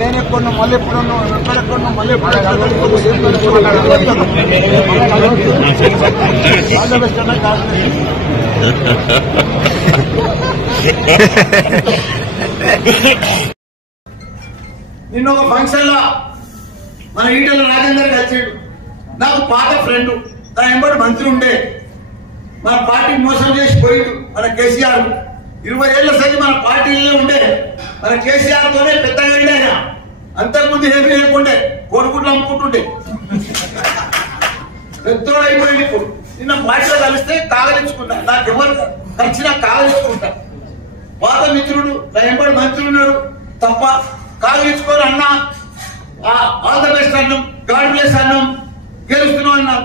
నేను ఎక్కడున్నా మళ్ళీ ఎప్పుడున్నా ఎక్కడెక్కడున్నా మళ్ళీ నిన్న ఒక ఫంక్షన్ లో మన ఈటల రాజేందర్ కలిసాడు. నాకు పాత ఫ్రెండ్, దాని ఎంబడి మంత్రి ఉండే, మన పార్టీ మోసం చేసి పోయిండు మన కేసీఆర్. 20 ఏళ్ల సరి మన పార్టీలో ఉండే, మన కేసీఆర్ తోనే పెద్దగా అయినా. అంతకుముందు ఏమి లేకుండే, కోరుకుంటూ అమ్ముకుంటుండే, పెద్దోడు అయిపోయింది. ఇప్పుడు నిన్న పార్టీలో కలిస్తే కాగలించుకుంటా, నాకు ఎవరు కలిసినా కాగలించుకుంటా. పాత మిత్రుడు, నా ఎంబడి మంత్రి ఉన్నాడు తప్ప కాగలించుకొని అన్నా ఆల్ ద బెస్ట్ అన్నాం, గాడ్ బ్లెస్ అన్నాం, గెలుస్తున్నాం అన్నాం.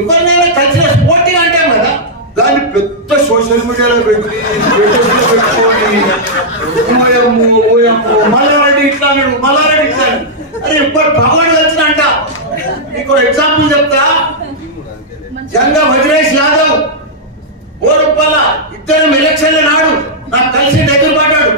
ఎవరినైనా కలిసిన పోటీగా అంటాం కదా, దాన్ని పెద్ద సోషల్ మీడియాలో పెట్టుకొని మల్లారెడ్డి ఇట్లా అన్నాడు, మల్లారెడ్డి ఇట్లా. అరే ఇప్పుడు భగవాన్ కలిసిన అంట. మీకు ఎగ్జాంపుల్ చెప్తా. జంగా వజ్రేష్ యాదవ్ 1 రూపాయల ఇద్దరు ఎలక్షన్ల నాడు నాకు కలిసి ఎదురు పడ్డాడు.